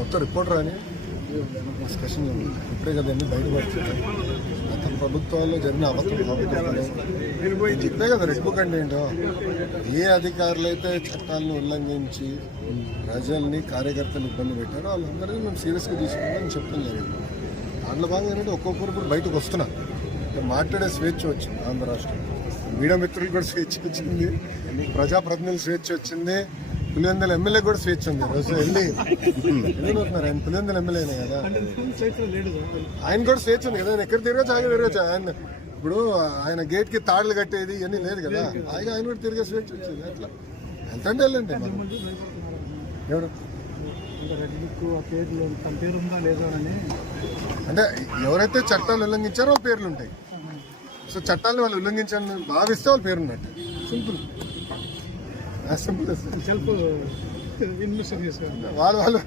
మొత్తం రిపోర్ట్ రాని డిస్కషన్ ఇప్పుడే కదండి బయటపడుతుంది. గత ప్రభుత్వాల్లో జరిగిన అబద్ధాలు చెప్పే కదా రెడ్ బుక్ అంటే ఏంటో. ఏ అధికారులు అయితే చట్టాలను ఉల్లంఘించి ప్రజల్ని కార్యకర్తలు ఇబ్బంది పెట్టారో వాళ్ళందరినీ మేము సీరియస్గా తీసుకుంటామని చెప్పడం జరిగింది. దాంట్లో భాగంగా ఏంటంటే ఒక్కొక్కరు ఇప్పుడు బయటకు వస్తున్నారు. మాట్లాడే స్వేచ్ఛ వచ్చింది ఆంధ్ర రాష్ట్రం. మీడియా మిత్రులు కూడా స్వేచ్ఛ వచ్చింది, ప్రజాప్రతినిధులు స్వేచ్ఛ వచ్చింది, పులివెందుల ఎమ్మెల్యే కూడా స్వేచ్ఛ ఉంది. రోజు వెళ్ళిపోతున్నారు. ఆయన పులివెందుల ఎమ్మెల్యేనే కదా, ఆయన కూడా స్వేచ్ఛ ఉంది కదా. ఆయన ఎక్కడ తిరగచ్చు, ఆయన తిరగచ్చు. ఆయన ఇప్పుడు ఆయన గేట్ కి తాడులు కట్టేది ఇవన్నీ లేదు కదా. ఆయన కూడా తిరిగే స్వేచ్ఛ వచ్చింది. అట్లా ఎంతంటే వెళ్ళండి. ఎవరు అంటే ఎవరైతే చట్టాలు ఉల్లంఘించారో వాళ్ళ పేర్లు ఉంటాయి. సో చట్టాలను వాళ్ళు ఉల్లంఘించాలని భావిస్తే వాళ్ళ పేరు ఉన్నట్టు. Simple, simple. వాళ్ళు